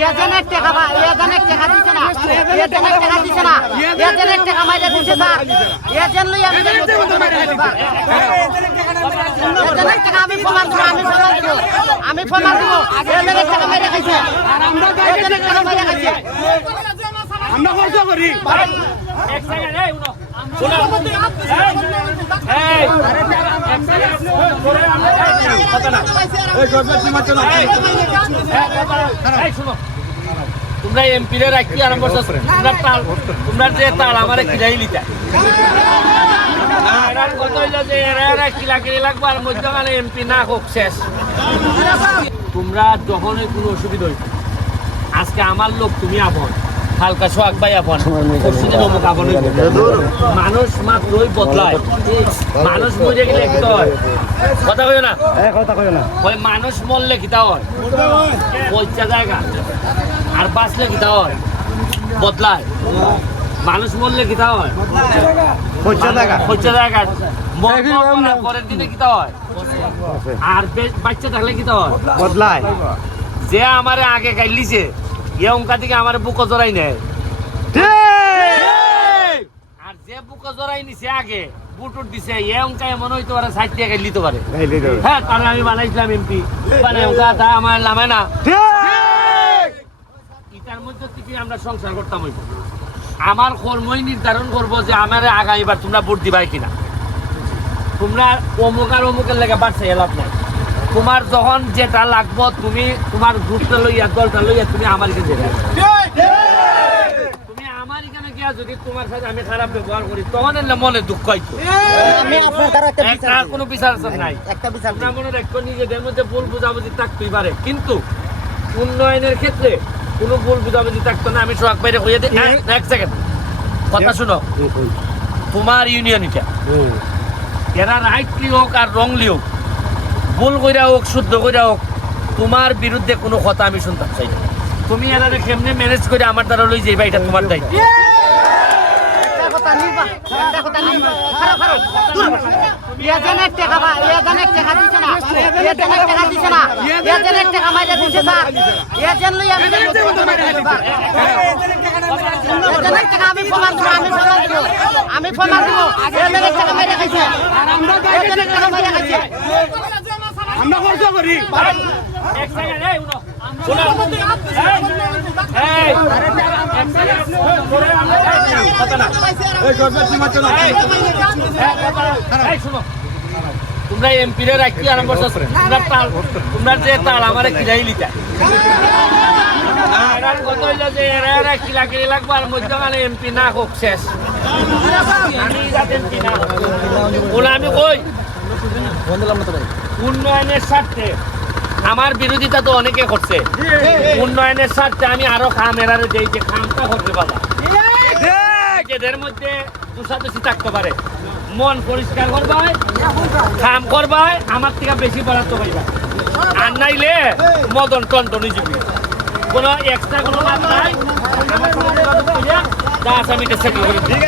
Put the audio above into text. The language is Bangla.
এজেন্টের টাকা বা এজেন্টের টাকা দিছে না এজেন্টের টাকা দিছে না এজেন্টের টাকা মাইরে দিছে স্যার এজেন্ট লই আমি এজেন্টের টাকা আমি প্রমাণ দিব আমি প্রমাণ দিব আমি প্রমাণ দিব এজেন্টের টাকা মাইরে খাইছে এজেন্টের টাকা মাইরে খাইছে আমরা খরচ করি এক সেকেন্ড এই উনো শুনো এই এক সেকেন্ড তোমরা এমপিরে রাখি আরম্ভ করছ? তোমরা তাল তোমরা যে তাল আমার কিলাই শেষ। তোমরা যখনই কোনো অসুবিধা হইবে, আজকে আমার লোক তুমি আপন হালকা সোহাগ ভাই আপন পরশুদিন অমুক আপন। মানুষ মাত্রই বদলায়। মানুষ মরে গেলে কি হয়? কথা কই না? কথা কই না। বলে মানুষ মরলে কিতা হয়? পয়সা জায়গা। আর বাঁচলে কিতা হয়? বদলায়। মানুষ মরলে কিতা হয়? পয়সা টাকা পয়সা জায়গা। পরের দিনে কিতা হয়? আর বাচ্চা থাকলে কিতা হয়? বদলায়। যে আমারে আগে গাইলিছে ইয়ে অঙ্কা থেকে আমার বুকো জড়াই নেয়। আর যে বুকো জড়াই নিছে আগে বুটুর দিছে অঙ্কা এমন হইতে পারে সাইড দিয়ে গাইলি তো পারে। হ্যাঁ কারণ আমি বানাইছিলাম এমপি। মানে অঙ্কা তা আমার নামে না। ইটার মধ্যে থেকে আমরা সংসার করতাম হইব আমার কর্মই নির্ধারণ করব যে আমার আগামীবার তোমরা ভোট দিবাই কিনা। তোমরা অমুক আর অমুকের লেগে বাড়ছে লাভ নাই। তোমার যখন যেটা লাগবো তুমি তোমার গ্রুপটা লইয়া দলটা লইয়া তুমি আমার কাছে যাবে তুমি আমার এখানে গিয়া যদি তোমার সাথে আমি খারাপ ব্যবহার করি তখন এলে মনে দুঃখ হইতো। আমি আপনার দ্বারা একটা বিচার কোনো বিচার নাই। একটা বিচার তোমরা মনে রাখো নিজেদের মধ্যে ভুল বুঝাবুঝি থাকতেই পারে। কিন্তু উন্নয়নের ক্ষেত্রে কোনো ভুল বুঝাবুঝি থাকতো না আমি সোহাগ বাইরে হইয়া দিই। এক সেকেন্ড কথা শুনো। তোমার ইউনিয়ন এটা এরা রাইটলি হোক আর রংলি হোক ভুল কইরা হোক শুদ্ধ কইরা হোক তোমার বিরুদ্ধে কোনো কথা আমি শুনতাম চাই না। তুমি এরা কেমনে ম্যানেজ করে আমার দ্বারা লই যাইবা এটা তোমার দায়িত্ব। একটা কথা নিবা একটা কথা নিবা। খারাপ খারাপ। দূর। এজেন্টের টাকা বা এজেন্টের টাকা দিছে না। টাকা দিছে না। এজেন্টের টাকা মাইরে দিছে স্যার। এজেন্ট লই আমি এজেন্টের টাকা আমরা খরচ করি এক সেকেন্ড এই উনো তোমরা এমপিরে রাখি আরম্ভ করছ? তোমরা তাল তোমরা যে তাল আমারে কিলাই লিতা এরার কথা যে এরা কিলা কিলি লাগবো আর মধ্যখানে এমপি না হোক শেষ। আমি এমপি না হোক। বলে আমি কই? উন্নয়নের স্বার্থে। আমার বিরোধিতা তো অনেকে করছে। উন্নয়নের স্বার্থে আমি আরও খাম এরারে দেই যে খামটা হতে পারা নিজেদের মধ্যে দুষাদুষি থাকতে পারে। মন পরিষ্কার করবাই খাম করবাই আমার থেকে বেশি বরাদ্দ পাইবা। আর নাইলে মদন টন্টনি যাবি কোনো এক্সট্রা কোনো লাভ নাই। আমার কোনো যোগাযোগ করিয়া, যা আছে আমি সেটেল করে দিই।